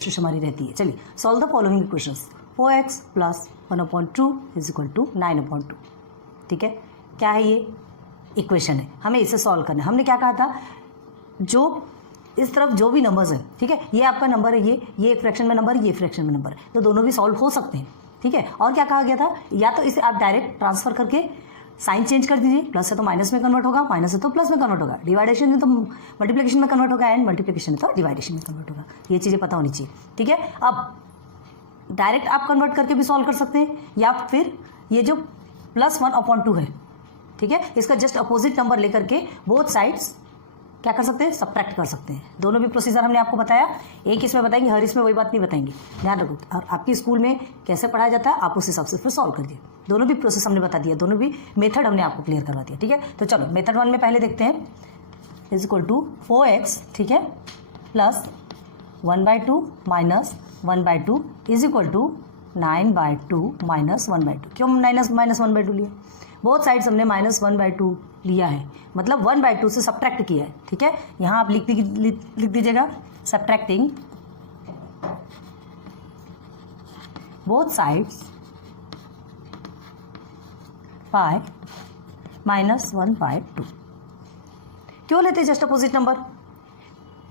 कोशिश हमारी रहती है। चलिए solve the following equations. 4x plus 1/2 is equal to 9/2। ठीक है, क्या है ये इक्वेशन है, हमें इसे सॉल्व करना है। हमने क्या कहा था, जो इस तरफ जो भी नंबर्स है, ठीक है, ये आपका नंबर है, ये एक फ्रैक्शन में नंबर, ये फ्रैक्शन में नंबर है, तो दोनों भी सॉल्व हो सकते हैं। ठीक है, और क्या कहा गया था, या तो इसे आप डायरेक्ट ट्रांसफर करके साइन चेंज कर दीजिए, प्लस है तो माइनस में कन्वर्ट होगा, माइनस है तो प्लस में कन्वर्ट होगा, डिवाइडेशन में तो मल्टीप्लिकेशन में कन्वर्ट होगा, एंड मल्टीप्लिकेशन में तो डिवाइडेशन में कन्वर्ट होगा। ये चीज़ें पता होनी चाहिए। ठीक है, अब डायरेक्ट आप कन्वर्ट करके भी सॉल्व कर सकते हैं, या फिर ये जो +1/2 है, ठीक है, इसका जस्ट अपोजिट नंबर लेकर के बोथ साइड्स क्या कर सकते हैं, सब्ट्रैक्ट कर सकते हैं। दोनों भी प्रोसीजर हमने आपको बताया, एक इसमें बताएंगे, हर इसमें वही बात नहीं बताएंगे, ध्यान रखो। और आपकी स्कूल में कैसे पढ़ाया जाता है आप उस हिसाब से फिर सॉल्व करिए। दोनों भी प्रोसेस हमने बता दिया, दोनों भी मेथड हमने आपको क्लियर करवा दिया। ठीक है, तो चलो मेथड 1 में पहले देखते हैं, इज इक्वल टू 4x, ठीक है, plus 1/2 minus 1/2 is equal to 9/2 minus 1/2। क्यों माइनस 1/2 लिया, बोथ साइड्स हमने -1/2 लिया है, मतलब 1/2 से सब्ट्रैक्ट किया है। ठीक है, यहाँ आप लिख दीजिएगा सब्ट्रैक्टिंग बोथ साइड्स बाय -1/2। क्यों लेते हैं जस्ट अपोजिट नंबर,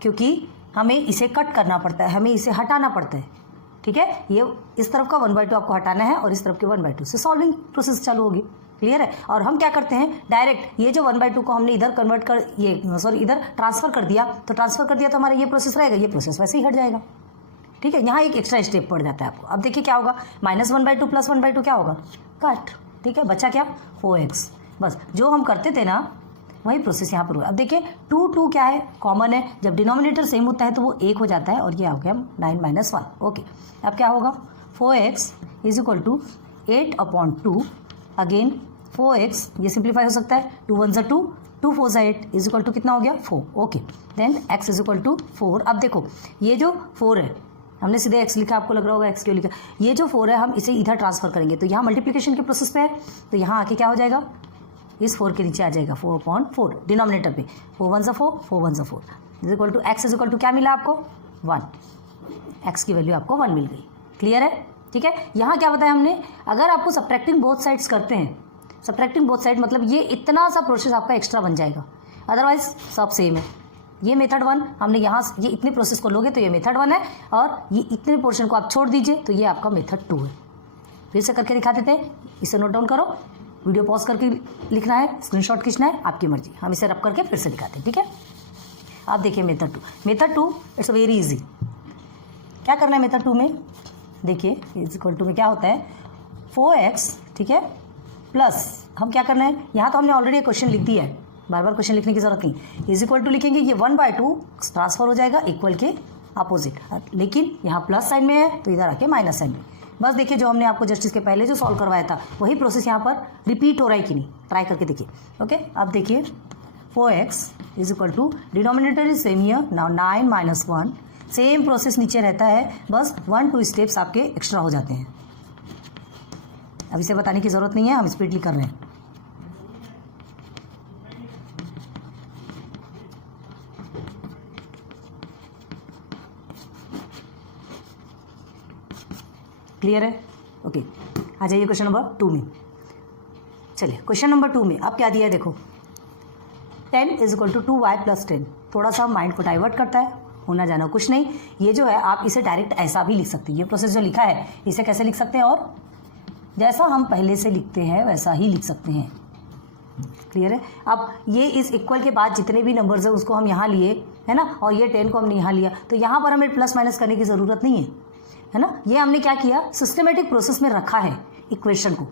क्योंकि हमें इसे कट करना पड़ता है, हमें इसे हटाना पड़ता है। ठीक है, ये इस तरफ का 1/2 आपको हटाना है और इस तरफ के 1/2 से सॉल्विंग प्रोसेस चालू होगी। क्लियर है, और हम क्या करते हैं, डायरेक्ट ये जो 1/2 को हमने इधर कन्वर्ट कर इधर ट्रांसफर कर दिया, तो हमारा ये प्रोसेस रहेगा, ये प्रोसेस वैसे ही हट जाएगा। ठीक है, यहाँ एक एक्स्ट्रा स्टेप पड़ जाता है आपको। अब देखिए क्या होगा, -1/2 प्लस 1/2 क्या होगा, कट। ठीक है, बचा क्या, 4x। बस जो हम करते थे ना वही प्रोसेस यहाँ पर हुआ। अब देखिए 2 क्या है, कॉमन है, जब डिनोमिनेटर सेम होता है तो वो 1 हो जाता है, और ये आ गया 9 - 1। ओके, अब क्या होगा, 4x is equal to 8/2, again 4x, ये सिंप्लीफाई हो सकता है, 2 1 2, 2 4 8 इज इक्वल टू कितना हो गया, 4। Okay, then x is equal to 4। अब देखो ये जो 4 है, हमने सीधे x लिखा, आपको लग रहा होगा x क्यों लिखा, ये जो 4 है हम इसे इधर ट्रांसफर करेंगे, तो यहाँ मल्टीप्लिकेशन के प्रोसेस पे है, तो यहाँ आके क्या हो जाएगा, इस 4 के नीचे आ जाएगा 4/4 डिनोमिनेटर पे, 4 1 4, 4 1 4 is equal to x is equal to क्या मिला आपको, 1। x की वैल्यू आपको 1 मिल गई। क्लियर है, ठीक है। यहाँ क्या बताया हमने, अगर आपको सब्ट्रैक्टिंग बोथ साइड्स करते हैं, सब्ट्रैक्टिंग बोथ साइड मतलब ये इतना सा प्रोसेस आपका एक्स्ट्रा बन जाएगा, अदरवाइज सब सेम है। ये मेथड 1 हमने यहाँ, ये इतने प्रोसेस को लोगे तो ये मेथड 1 है, और ये इतने पोर्शन को आप छोड़ दीजिए तो ये आपका मेथड 2 है। फिर से करके दिखा देते हैं, इसे नोट डाउन करो, वीडियो पॉज करके लिखना है, स्क्रीनशॉट खींचना है, आपकी मर्जी। हम इसे रब करके फिर से दिखाते हैं। ठीक है, आप देखिए method 2, method 2 it's very easy. क्या करना है मेथड 2 में, देखिए इज इक्वल टू में क्या होता है, 4x, ठीक है, प्लस हम क्या करना है, यहाँ तो हमने ऑलरेडी क्वेश्चन लिख दिया है, बार बार क्वेश्चन लिखने की जरूरत नहीं, इज इक्वल टू लिखेंगे, ये 1/2 ट्रांसफर हो जाएगा इक्वल के अपोजिट, लेकिन यहाँ प्लस साइन में है तो इधर आके माइनस साइन में। बस देखिए जो हमने आपको जस्ट इसके पहले जो सॉल्व करवाया था वही प्रोसेस यहाँ पर रिपीट हो रहा है कि नहीं, ट्राई करके देखिए। ओके, अब देखिए 4x is equal to, denominator is same here, now 9 - 1, same process नीचे रहता है, बस 1-2 स्टेप्स आपके एक्स्ट्रा हो जाते हैं। अब इसे बताने की ज़रूरत नहीं है, हम स्पीडली कर रहे हैं। क्लियर है, ओके। आ जाइए क्वेश्चन नंबर 2 में। चलिए क्वेश्चन नंबर 2 में अब क्या दिया है, देखो 10 इज इक्वल टू 2y + 10। थोड़ा सा माइंड को डाइवर्ट करता है, होना जाना कुछ नहीं। ये जो है आप इसे डायरेक्ट ऐसा भी लिख सकते हैं, ये प्रोसेस जो लिखा है इसे कैसे लिख सकते हैं, और जैसा हम पहले से लिखते हैं वैसा ही लिख सकते हैं। क्लियर है, अब ये इस इक्वल के बाद जितने भी नंबर्स है उसको हम यहाँ लिए, है ना, और ये 10 को हमने यहाँ लिया, तो यहाँ पर हमें प्लस माइनस करने की ज़रूरत नहीं है ना। ये हमने क्या किया, सिस्टमेटिक प्रोसेस में रखा है इक्वेशन को,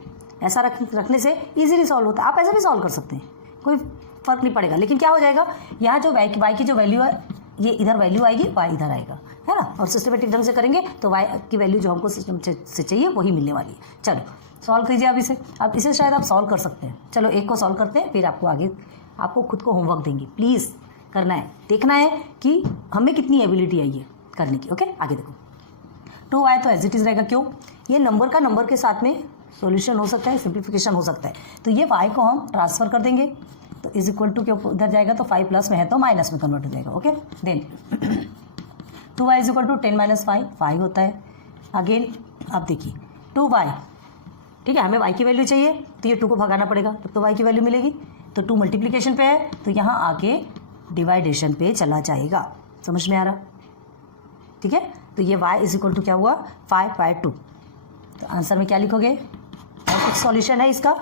ऐसा रखने से इजीली सॉल्व होता है। आप ऐसा भी सॉल्व कर सकते हैं, कोई फर्क नहीं पड़ेगा, लेकिन क्या हो जाएगा, यहाँ जो y की जो वैल्यू है ये इधर वैल्यू आएगी, y इधर आएगा, है ना, और सिस्टमेटिक ढंग से करेंगे तो y की वैल्यू जो हमको सिस्टम से चाहिए वही मिलने वाली है। चलो सॉल्व कीजिए अब इसे, अब इसे शायद आप सॉल्व कर सकते हैं। चलो एक को सॉल्व करते हैं, फिर आपको आगे आपको खुद को होमवर्क देंगे, प्लीज़ करना है, देखना है कि हमें कितनी एबिलिटी आई है करने की। ओके, आगे देखो 2y तो एज इट इज़ रहेगा, क्यों, ये नंबर का नंबर के साथ में सॉल्यूशन हो सकता है, सिंप्लीफिकेशन हो सकता है, तो ये y को हम ट्रांसफ़र कर देंगे, तो इज इक्वल टू के उधर जाएगा तो 5 प्लस में है तो माइनस में कन्वर्ट हो जाएगा। Okay, then 2y is equal to 10 minus 5 होता है। अगेन आप देखिए 2y, ठीक है, हमें y की वैल्यू चाहिए तो ये 2 को भगाना पड़ेगा तब तो y की वैल्यू मिलेगी। तो 2 मल्टीप्लिकेशन पे है तो यहाँ आके डिवाइडेशन पे चला जाएगा। समझ में आ रहा? ठीक है, तो ये y इज इक्वल टू क्या हुआ 5/2। तो आंसर में क्या लिखोगे? और कुछ सॉल्यूशन है इसका?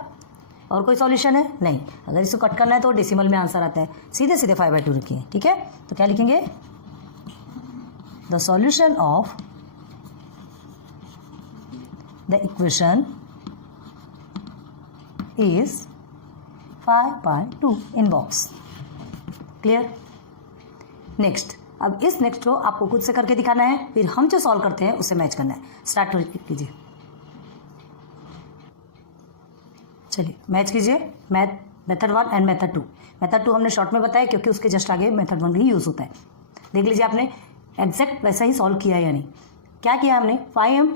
और कोई सॉल्यूशन है? नहीं। अगर इसको कट करना है तो डेसिमल में आंसर आता है, सीधे सीधे 5/2 लिखिए। ठीक है, तो क्या लिखेंगे? The solution of the equation is 5/2 in box. Clear? Next, अब इस नेक्स्ट को आपको खुद से करके दिखाना है, फिर हम जो सॉल्व करते हैं उससे मैच करना है। स्टार्ट कीजिए, चलिए मैच कीजिए मेथड 1 एंड मेथड 2। मेथड 2 हमने शॉर्ट में बताया क्योंकि उसके जस्ट आगे मेथड 1 भी यूज़ होता है। देख लीजिए आपने एग्जैक्ट वैसा ही सॉल्व किया है या नहीं। क्या किया हमने? 5m,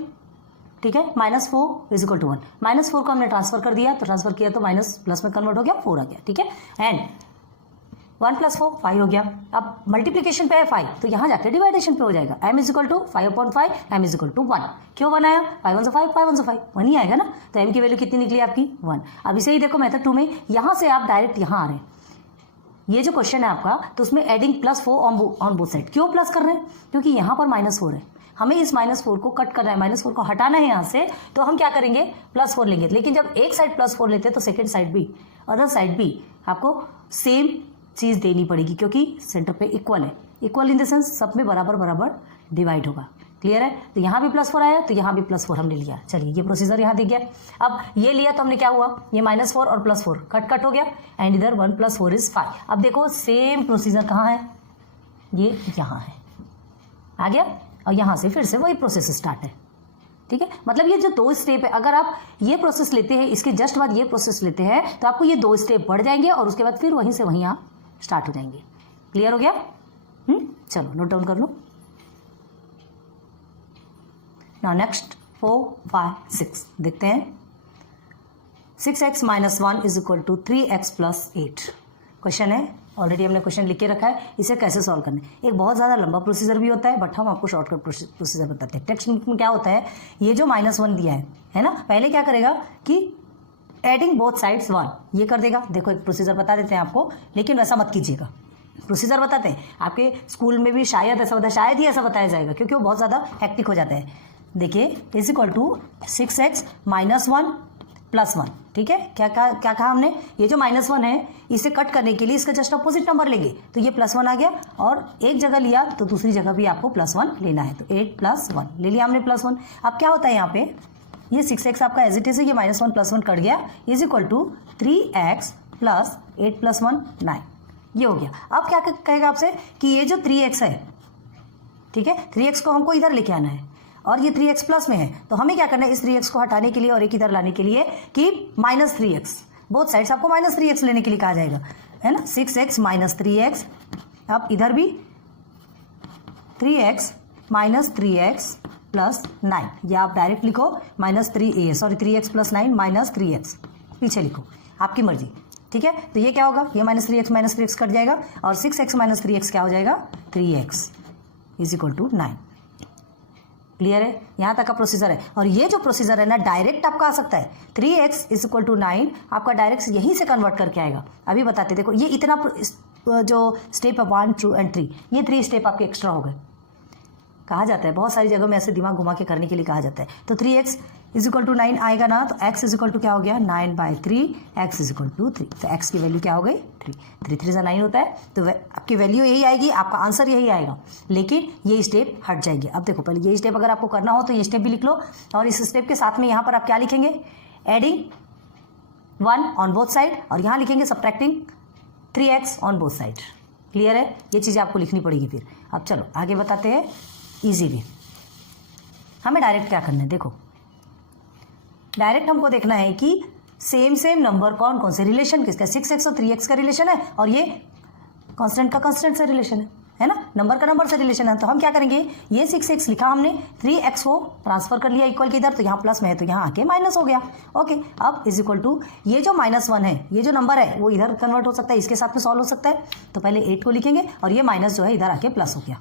ठीक है, -4 इज इक्वल टू 1। -4 को हमने ट्रांसफर कर दिया, तो ट्रांसफर किया तो माइनस प्लस में कन्वर्ट हो गया, 4 आ गया। ठीक है, एंड 1 + 4 5 हो गया। अब मल्टीप्लिकेशन पे है 5 तो यहाँ जाके डिवाइडेशन पे हो जाएगा। m is equal to 5/5, m is equal to 1। क्यों बनाया? 5 1 5 5 1 5 1 ही आएगा ना, तो m की वैल्यू कितनी निकली आपकी? 1। अब इसे ही देखो मेथड 2 में, यहाँ से आप डायरेक्ट यहाँ आ रहे हैं। ये जो क्वेश्चन है आपका, तो उसमें एडिंग +4 ऑन बोथ साइड। क्यों प्लस कर रहे हैं? क्योंकि यहाँ पर -4 है, हमें इस -4 को कट करना है, -4 को हटाना है यहाँ से, तो हम क्या करेंगे? +4 लेंगे। लेकिन जब एक साइड +4 लेते हैं तो सेकेंड साइड भी, अदर साइड भी आपको सेम चीज़ देनी पड़ेगी क्योंकि सेंटर पे इक्वल है। इक्वल इन द सेंस सब में बराबर बराबर डिवाइड होगा। क्लियर है? तो यहाँ भी +4 आया तो यहाँ भी +4 हमने लिया। चलिए ये प्रोसीजर यहाँ दिख गया। अब ये लिया तो हमने क्या हुआ? ये -4 और +4 कट हो गया एंड इधर 1 + 4 इज 5। अब देखो सेम प्रोसीजर कहाँ है? ये यहाँ है, आ गया। और यहाँ से फिर से वही प्रोसेस स्टार्ट है। ठीक है, मतलब ये जो 2 स्टेप है, अगर आप ये प्रोसेस लेते हैं, इसके जस्ट बाद ये प्रोसेस लेते हैं, तो आपको ये 2 स्टेप बढ़ जाएंगे और उसके बाद फिर वहीं से वहीं आप स्टार्ट हो जाएंगे। क्लियर हो गया? चलो नोट डाउन कर लो। नाउ नेक्स्ट 4 5 6 देखते हैं। 6x - 1 is equal to 3x + 8 question है। ऑलरेडी हमने क्वेश्चन लिख के रखा है, इसे कैसे सॉल्व करना है। एक बहुत ज़्यादा लंबा प्रोसीजर भी होता है, बट हम आपको शॉर्टकट प्रोसीजर बताते हैं। टेक्स्ट बुक में क्या होता है, ये जो -1 दिया है ना, पहले क्या करेगा कि एडिंग बोथ साइड्स 1 ये कर देगा। देखो एक प्रोसीजर बता देते हैं आपको, लेकिन वैसा मत कीजिएगा। प्रोसीजर बताते हैं, आपके स्कूल में भी शायद ही ऐसा बताया जाएगा क्योंकि वो बहुत ज़्यादा हेक्टिक हो जाता है। देखिए इज इक्वल टू 6x - 1 + 1। ठीक है, क्या कहा हमने? ये जो -1 है इसे कट करने के लिए इसका जस्ट अपोजिट नंबर लेंगे, तो ये +1 आ गया और एक जगह लिया तो दूसरी जगह भी आपको +1 लेना है। तो 8 + 1 ले लिया हमने +1। अब क्या होता है यहाँ पे, ये 6x आपका एज इट इज है, ये -1 + 1 कट गया, इज इक्वल टू 3x + 8 + 1 9 ये हो गया। अब क्या कहेगा आपसे कि ये जो 3x है, ठीक है, 3x को हमको इधर लेके आना है और ये 3x प्लस में है, तो हमें क्या करना है? इस 3x को हटाने के लिए और एक इधर लाने के लिए कि -3x, बोथ साइड्स आपको -3x लेने के लिए कहा जाएगा, है ना। 6x - 3x, अब इधर भी 3x - 3x + 9, या आप डायरेक्ट लिखो -3x + 9 - 3x, पीछे लिखो, आपकी मर्जी। ठीक है, तो ये क्या होगा? ये -3x कट जाएगा और 6x - 3x क्या हो जाएगा? 3x is equal to 9। Clear है? यहाँ तक का प्रोसीजर है। और ये जो प्रोसीजर है ना, डायरेक्ट आपका आ सकता है। 3x इज इक्वल टू 9 आपका डायरेक्ट यहीं से कन्वर्ट करके आएगा। अभी बताते, देखो ये इतना जो स्टेप है 1 2 और 3, ये 3 स्टेप आपके एक्स्ट्रा हो गए। कहा जाता है बहुत सारी जगहों में ऐसे दिमाग घुमा के करने के लिए कहा जाता है। तो 3x इज इक्वल टू 9 आएगा ना, तो x इज इक्वल टू क्या हो गया? 9/3, x इज इक्वल टू 3। तो x की वैल्यू क्या हो गई? 3 3 से 9 होता है, तो आपकी वैल्यू यही आएगी, आपका आंसर यही आएगा, लेकिन ये स्टेप हट जाएंगे। अब देखो पहले ये स्टेप अगर आपको करना हो तो ये स्टेप भी लिख लो, और इस स्टेप के साथ में यहाँ पर आप क्या लिखेंगे? एडिंग 1 ऑन बोथ साइड, और यहाँ लिखेंगे subtracting 3x on both side. Clear है? ये चीज़ें आपको लिखनी पड़ेगी फिर। अब चलो आगे बताते हैं ईजी वे। हमें डायरेक्ट क्या करना है? देखो डायरेक्ट हमको देखना है कि सेम नंबर कौन से रिलेशन किसका, 6x और 3x का रिलेशन है, और ये कांस्टेंट का कांस्टेंट से रिलेशन है ना, नंबर का नंबर से रिलेशन है। तो हम क्या करेंगे? ये 6x लिखा हमने, 3x को ट्रांसफर कर लिया इक्वल के इधर, तो यहाँ प्लस में है तो यहाँ आके माइनस हो गया। ओके, अब इज इक्वल टू ये जो -1 है, ये जो नंबर है वो इधर कन्वर्ट हो सकता है, इसके साथ में सॉल्व हो सकता है। तो पहले 8 को लिखेंगे और ये माइनस जो है इधर आके प्लस हो गया।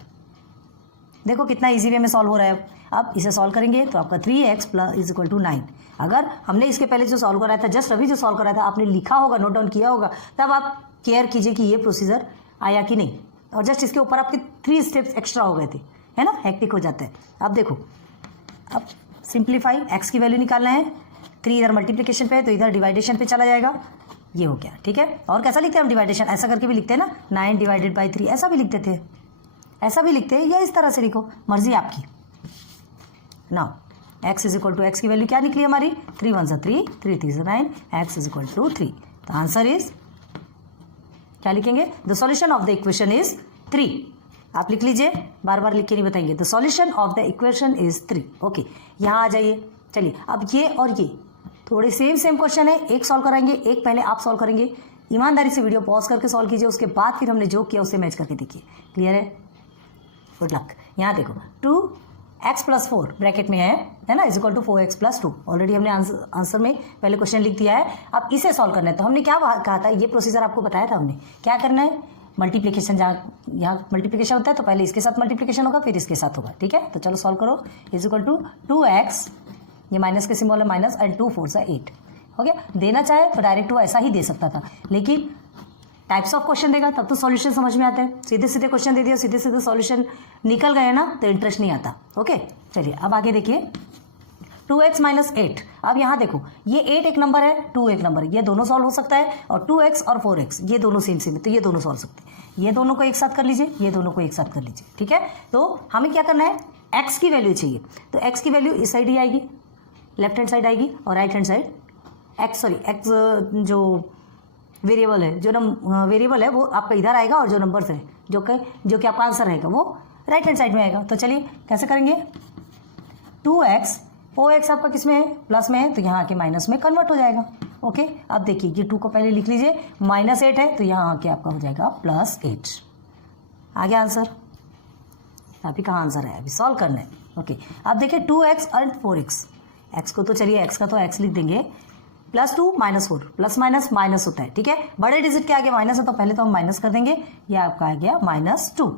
देखो कितना इजी वे में सॉल्व हो रहा है। अब इसे सॉल्व करेंगे तो आपका 3x plus is equal to 9। अगर हमने इसके पहले जो सॉल्व कराया था, जस्ट अभी जो सॉल्व कराया था, आपने लिखा होगा, नोट डाउन किया होगा, तब आप केयर कीजिए कि ये प्रोसीजर आया कि नहीं। और जस्ट इसके ऊपर आपके 3 स्टेप्स एक्स्ट्रा हो गए थे, है ना, हेक्टिक हो जाता है। अब देखो, अब सिंप्लीफाई, एक्स की वैल्यू निकालना है। 3 इधर मल्टीप्लिकेशन पे है तो इधर डिवाइडेशन पे चला जाएगा, ये हो गया, ठीक है। और कैसा लिखते हैं हम डिवाइडेशन, ऐसा करके भी लिखते हैं ना, 9 डिवाइडेड बाई 3, ऐसा भी लिखते थे, ऐसा भी लिखते हैं, या इस तरह से लिखो, मर्जी आपकी। Now x is equal to, x की वैल्यू क्या निकली हमारी, 3 1 3, 3 3 9, x is equal to 3। The answer is, क्या लिखेंगे, the solution of the equation is 3। आप लिख लीजिए, बार बार लिख के नहीं बताएंगे। The solution of the equation is 3। Okay, यहाँ आ जाइए। चलिए, अब ये और ये थोड़े सेम क्वेश्चन है, एक सॉल्व कराएंगे, एक पहले आप सॉल्व करेंगे। ईमानदारी से वीडियो पॉज करके सॉल्व कीजिए, उसके बाद फिर हमने जो किया उससे मैच करके देखिए। क्लियर है? Good luck. यहाँ देखो, 2x प्लस 4 ब्रैकेट में है ना, is equal to 4x plus 2। Already हमने आंसर में पहले क्वेश्चन लिख दिया है। अब इसे सॉल्व करना है, तो हमने क्या कहा था, ये प्रोसीजर आपको बताया था हमने, क्या करना है, मल्टीप्लिकेशन, जहाँ यहाँ मल्टीप्लिकेशन होता है तो पहले इसके साथ मल्टीप्लिकेशन होगा, फिर इसके साथ होगा, ठीक है। तो चलो सॉल्व करो। इज इक्वल टू 2x, ये माइनस के सिंबल है माइनस, एंड 2 4 8 हो गया। देना चाहे तो डायरेक्ट वो ऐसा ही दे सकता था, लेकिन टाइप्स ऑफ क्वेश्चन देगा तब तो सॉल्यूशन समझ में आता है। सीधे सीधे क्वेश्चन दे दिया, सीधे सीधे सॉल्यूशन निकल गए ना, तो इंटरेस्ट नहीं आता। ओके, चलिए अब आगे देखिए, 2x माइनस 8। अब यहाँ देखो, ये 8 एक नंबर है, 2 एक नंबर है, ये दोनों सॉल्व हो सकता है, और 2x और 4x ये दोनों सेम है, तो ये दोनों सॉल्व सकते हैं। ये दोनों को एक साथ कर लीजिए, ये दोनों को एक साथ कर लीजिए, ठीक है। तो हमें क्या करना है, x की वैल्यू चाहिए, तो x की वैल्यू इस साइड ही आएगी, लेफ्ट हैंड साइड आएगी, और राइट हैंड साइड x जो वेरिएबल है, वेरिएबल है वो आपका इधर आएगा, और जो नंबर्स है, जो कि आपका आंसर रहेगा वो राइट हैंड साइड में आएगा। तो चलिए कैसे करेंगे, 2x 4x आपका किस में है, प्लस में है, तो यहाँ आके माइनस में कन्वर्ट हो जाएगा। ओके, अब देखिए, ये 2 को पहले लिख लीजिए, -8 है, तो यहाँ आके आपका हो जाएगा +8। आ गया आंसर। अभी कहाँ आंसर है, अभी सॉल्व करना है। ओके, अब देखिए 2x और 4x, x को तो चलिए x का तो x लिख देंगे, +2 -4, प्लस माइनस माइनस होता है, ठीक है। बड़े डिजिट के आगे माइनस है तो पहले तो हम माइनस कर देंगे, ये आपका आ गया -2,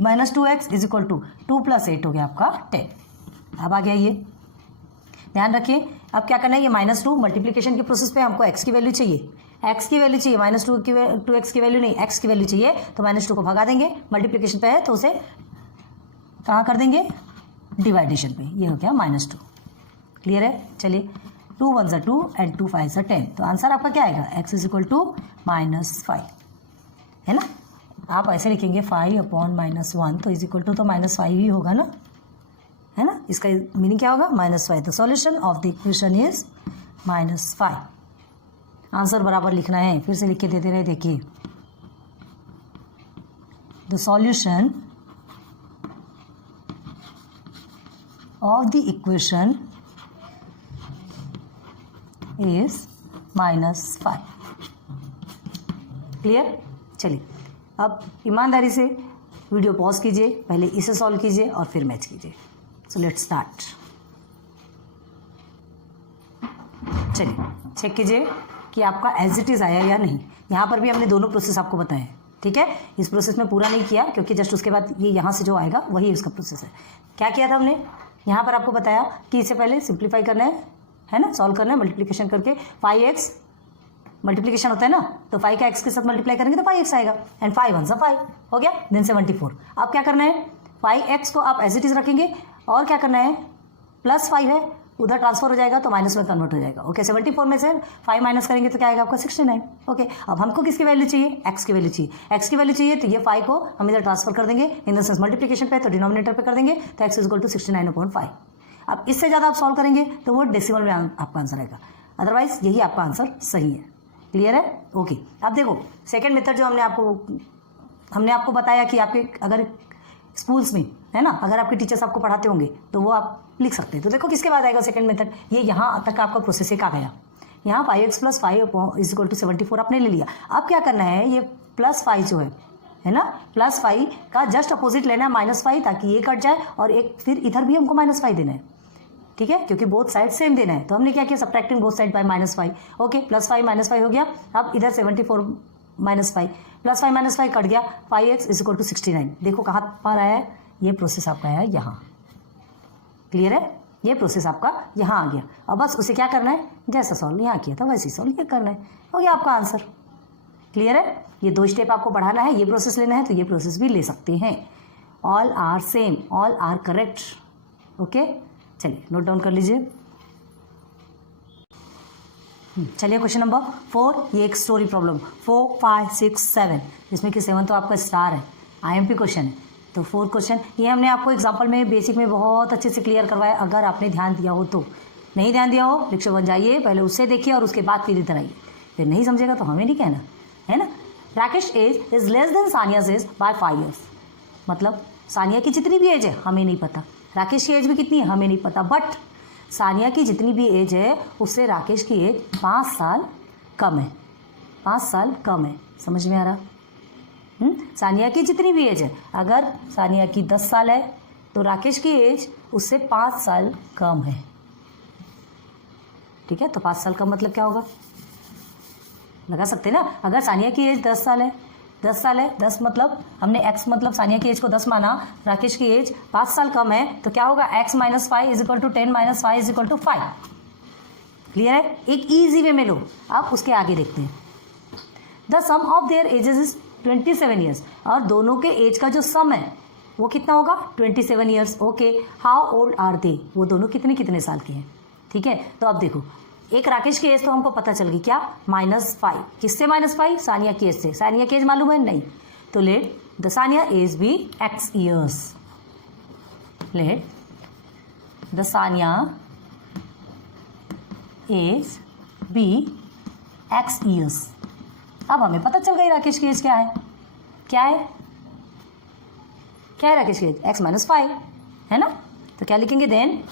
-2x इज इक्वल टू 2 + 8 हो गया आपका 10। अब आ गया ये, ध्यान रखिए। अब क्या करना है, ये -2 मल्टीप्लिकेशन के प्रोसेस पे हमको x की वैल्यू चाहिए, x की वैल्यू चाहिए, -2x की वैल्यू नहीं, x की वैल्यू चाहिए, तो -2 को भगा देंगे, मल्टीप्लिकेशन पे है तो उसे कहाँ कर देंगे, डिवाइडेशन पे, ये हो गया -2। क्लियर है? चलिए, 2 1 2 एंड 2 5 10, तो आंसर आपका क्या आएगा, x इज इक्वल टू -5, है ना। आप ऐसे लिखेंगे 5/-1, तो इज इक्वल टू तो -5 ही होगा ना, है ना। इसका मीनिंग क्या होगा, -5। The solution of the equation is -5। Answer बराबर लिखना है, फिर से लिख के देते रहे, देखिए, the solution of the equation is -5। Clear? चलिए, अब ईमानदारी से वीडियो पॉज कीजिए, पहले इसे सॉल्व कीजिए और फिर मैच कीजिए। So let's start. चलिए चेक कीजिए कि आपका एज इट इज़ आया या नहीं। यहाँ पर भी हमने दोनों प्रोसेस आपको बताए हैं, ठीक है। इस प्रोसेस में पूरा नहीं किया क्योंकि जस्ट उसके बाद ये यहाँ से जो आएगा वही उसका प्रोसेस है। क्या किया था हमने, यहाँ पर आपको बताया कि इससे पहले सिंप्लीफाई करना है ना, सॉल्व करना है मल्टीप्लिकेशन करके। 5x मल्टीप्लिकेशन होता है ना, तो 5 का x के साथ मल्टीप्लाई करेंगे तो 5x आएगा, एंड 5 1 5 हो गया, देन 74। अब क्या करना है, 5x को आप एज इट इज़ रखेंगे, और क्या करना है, +5 है, उधर ट्रांसफर हो जाएगा तो माइनस में कन्वर्ट हो जाएगा। ओके, 74 में से 5 माइनस करेंगे तो क्या आएगा आपका 69। ओके, अब हमको किसकी वैल्यू चाहिए, x की वैल्यू चाहिए। x की वैल्यू चाहिए तो ये 5 को हम इधर ट्रांसफर कर देंगे, इन द सेंस मल्टीप्लिकेशन पे, तो डिनोमिनेटर पे कर देंगे, तो x इक्वल टू 69/5। अब इससे ज़्यादा आप सॉल्व करेंगे तो वो डेसिमल में आपका आंसर आएगा, अदरवाइज यही आपका आंसर सही है। क्लियर है? ओके, अब देखो सेकेंड मेथड जो हमने आपको बताया कि आपके अगर स्कूल्स में, है ना, अगर आपके टीचर्स आपको पढ़ाते होंगे तो वो आप लिख सकते हैं। तो देखो किसके बाद आएगा सेकंड मेथड, ये यहाँ तक आपका प्रोसेस एक आ गया। यहाँ 5x + 5 इज इक्वल टू 74 आपने ले लिया। अब क्या करना है, ये +5 जो है ना, +5 का जस्ट अपोजिट लेना है -5, ताकि ये कट जाए, और एक फिर इधर भी हमको -5 देना है, ठीक है, क्योंकि बोथ साइड सेम देना है। तो हमने क्या किया, subtracting both side by -5। Okay, +5 -5 हो गया। अब इधर 74 -5, +5 -5 कट गया, 5x इज इक्वल टू 69। देखो कहाँ पर आया है, ये प्रोसेस आपका है यहाँ। क्लियर है? ये प्रोसेस आपका यहाँ आ गया। अब बस उसे क्या करना है, जैसा सॉल्व यहाँ किया था वैसे ही सॉल्व ये करना है, हो गया आपका आंसर। क्लियर है? ये 2 स्टेप आपको बढ़ाना है, ये प्रोसेस लेना है तो ये प्रोसेस भी ले सकते हैं। All are same, all are correct. Okay, चलिए नोट डाउन कर लीजिए। चलिए क्वेश्चन नंबर 4, ये एक स्टोरी प्रॉब्लम 4, 5, 6, 7, जिसमें कि 7 तो आपका स्टार है, IMP क्वेश्चन है। तो 4 क्वेश्चन ये हमने आपको एग्जाम्पल में बेसिक में बहुत अच्छे से क्लियर करवाया, अगर आपने ध्यान दिया हो तो। नहीं ध्यान दिया हो, लेक्चर 1 जाइए, पहले उससे देखिए और उसके बाद फिर इधर आइए। फिर नहीं समझेगा तो हमें नहीं कहना, है ना। Rakesh age is less than Saniya's age by 5 years, मतलब सानिया की जितनी भी एज है हमें नहीं पता, राकेश की एज भी कितनी है हमें नहीं पता, बट सानिया की जितनी भी एज है उससे राकेश की एज 5 साल कम है, 5 साल कम है। समझ में आ रहा? सानिया की जितनी भी एज है, अगर सानिया की 10 साल है तो राकेश की एज उससे 5 साल कम है। ठीक है, तो 5 साल कम मतलब क्या होगा, लगा सकते हैं ना। अगर सानिया की एज 10 साल है, 10 साल है, 10 मतलब हमने x मतलब सानिया की एज को 10 माना, राकेश की एज 5 साल कम है, तो क्या होगा, x - 5 = 10 - 5 = 5। क्लियर है? एक ईजी वे में लो। आप उसके आगे देखते हैं। The sum of their ages is 27 years, और दोनों के एज का जो सम है वो कितना होगा, 27 years। Okay, how old are they, वो दोनों कितने कितने साल के हैं। ठीक है, तो अब देखो, एक राकेश की एज तो हमको पता चल गई, क्या, -5। किससे -5, सानिया की एज से। सानिया की एज मालूम है नहीं, तो let the Sania age be x years, let the Sania age be x years। अब हमें पता चल गई राकेश की एज क्या है, क्या है, क्या है राकेश की एज, x - 5 है ना। तो क्या लिखेंगे, देन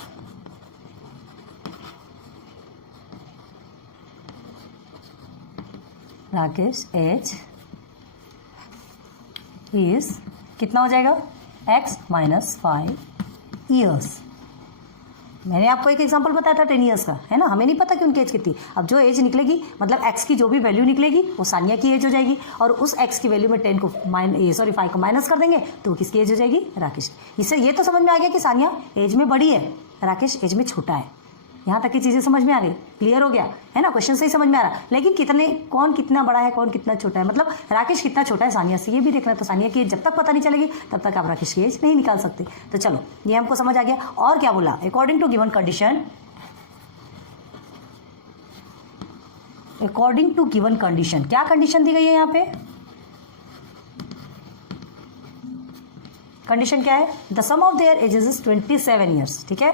राकेश एज इज कितना हो जाएगा, x - 5 years। मैंने आपको एक एग्जांपल बताया था 10 years का, है ना। हमें नहीं पता कि उनकी एज कितनी। अब जो एज निकलेगी, मतलब x की जो भी वैल्यू निकलेगी वो सानिया की एज हो जाएगी, और उस x की वैल्यू में 5 को माइनस कर देंगे तो वो किसकी एज हो जाएगी, राकेश। इससे ये तो समझ में आ गया कि सानिया एज में बड़ी है, राकेश एज में छोटा है। यहाँ तक की चीज़ें समझ में आ गई, क्लियर हो गया, है ना। क्वेश्चन से ही समझ में आ रहा, लेकिन कौन कितना बड़ा है, कौन कितना छोटा है, मतलब राकेश कितना छोटा है सानिया से, ये भी देखना है। तो सानिया की एज जब तक पता नहीं चलेगी तब तक आप राकेश की एज नहीं निकाल सकते। तो चलो, ये हमको समझ आ गया। और क्या बोला, according to given condition, according to given condition, क्या कंडीशन दी गई है यहाँ पे, कंडीशन क्या है, the sum of their ages is 27 years। ठीक है,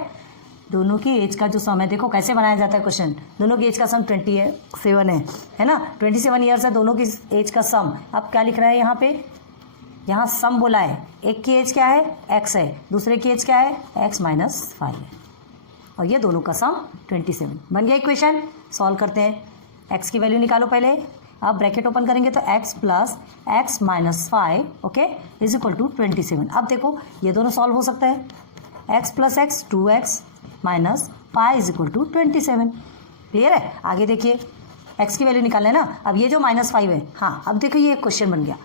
दोनों की एज का जो सम है, देखो कैसे बनाया जाता है क्वेश्चन, दोनों की एज का सम 27 है ना, 27 years है दोनों की एज का सम। अब क्या लिख रहा है यहाँ पे, यहाँ सम बोला है, एक की एज क्या है, x है, दूसरे की एज क्या है, x - 5 है, और ये दोनों का सम 27। बन गया इक्वेशन, सॉल्व करते हैं। x की वैल्यू निकालो पहले, अब ब्रैकेट ओपन करेंगे तो x + x - 5 ओके = 27। अब देखो ये दोनों सॉल्व हो सकता है, x + x 2x - 5 = 27। क्लियर है? आगे देखिए, x की वैल्यू निकालना है ना। अब ये जो -5 है, हाँ अब देखो ये एक क्वेश्चन बन गया,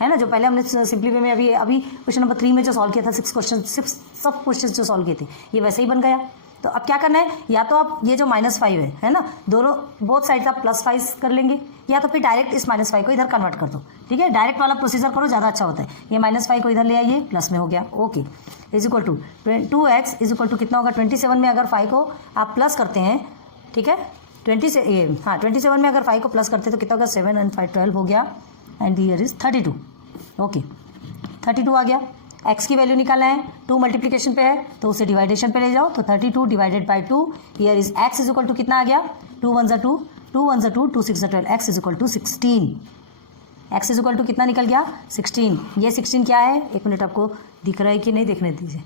है ना, जो पहले हमने सिंपली वे में अभी क्वेश्चन नंबर 3 में जो सॉल्व किया था, 6 सब क्वेश्चन जो सॉल्व किए थे, ये वैसे ही बन गया। तो अब क्या करना है, या तो आप ये जो -5 है ना, दोनों बोथ साइड्स आप +5 कर लेंगे, या तो फिर डायरेक्ट इस -5 को इधर कन्वर्ट कर दो। ठीक है, डायरेक्ट वाला प्रोसीजर करो, ज़्यादा अच्छा होता है। ये -5 को इधर ले आइए, प्लस में हो गया, ओके = 2x = कितना होगा, 27 में अगर 5 को आप प्लस करते हैं, ठीक है, 27 में अगर 5 को प्लस करते हैं तो कितना होगा, 7 and 5 12 हो गया, एंड हियर इज 32। ओके 32 आ गया। x की वैल्यू निकालना है, 2 मल्टीप्लिकेशन पे है तो उसे डिवाइडेशन पे ले जाओ, तो 32 / 2 हियर इज x = कितना आ गया, 2 1 2 2 1 2 2 6 12 x = 16। x = कितना निकल गया, 16। ये 16 क्या है, एक मिनट, आपको दिख रहा है कि नहीं, देखने दीजिए।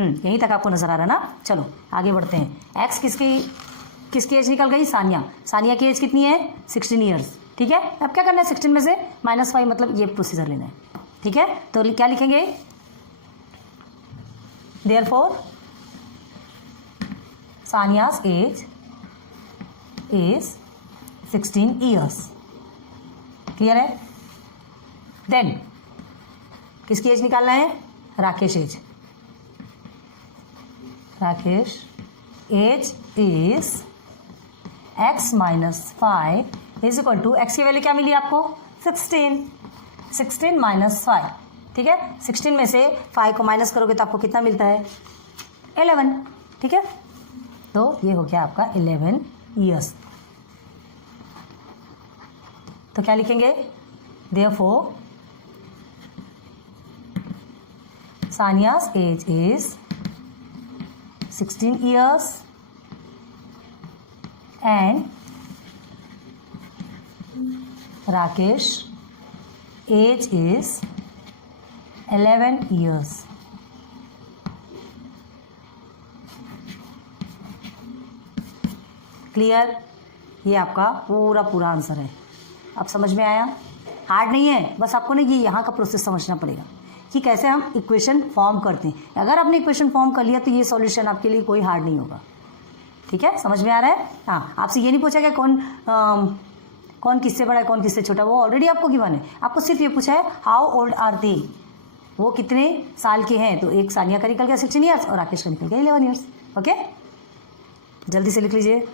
यहीं तक आपको नजर आ रहा है ना। चलो आगे बढ़ते हैं। x किसकी एज निकल गई, सानिया की एज कितनी है, 16 years। ठीक है, अब क्या करना है, 16 में से -5 मतलब ये प्रोसीजर लेना है। ठीक है, तो क्या लिखेंगे, therefore Saniya's age is 16 years। Clear है? देन किसकी एज निकालना है, Rakesh age is x minus 5 is equal to x की वैल्यू क्या मिली आपको 16 माइनस 5, ठीक है। 16 में से 5 को माइनस करोगे तो आपको कितना मिलता है 11, ठीक है। तो ये हो गया आपका 11 ईयर्स। तो क्या लिखेंगे, therefore सानिया's age is 16 years and Rakesh age is 11 years. Clear? ये आपका पूरा आंसर है। अब समझ में आया? हार्ड नहीं है, बस आपको ना ये यहाँ का प्रोसेस समझना पड़ेगा कि कैसे हम इक्वेशन फॉर्म करते हैं। अगर आपने इक्वेशन फॉर्म कर लिया तो ये सॉल्यूशन आपके लिए कोई हार्ड नहीं होगा, ठीक है। समझ में आ रहा है? हाँ, आपसे ये नहीं पूछा कि कौन किससे बड़ा है, कौन किससे छोटा, वो ऑलरेडी आपको गिवन है। आपको सिर्फ ये पूछा है हाउ ओल्ड आर दे, वो कितने साल के हैं। तो एक सानिया का निकल गया 16 ईयर्स और राकेश का निकल गया 11 ईयर्स। ओके, जल्दी से लिख लीजिए।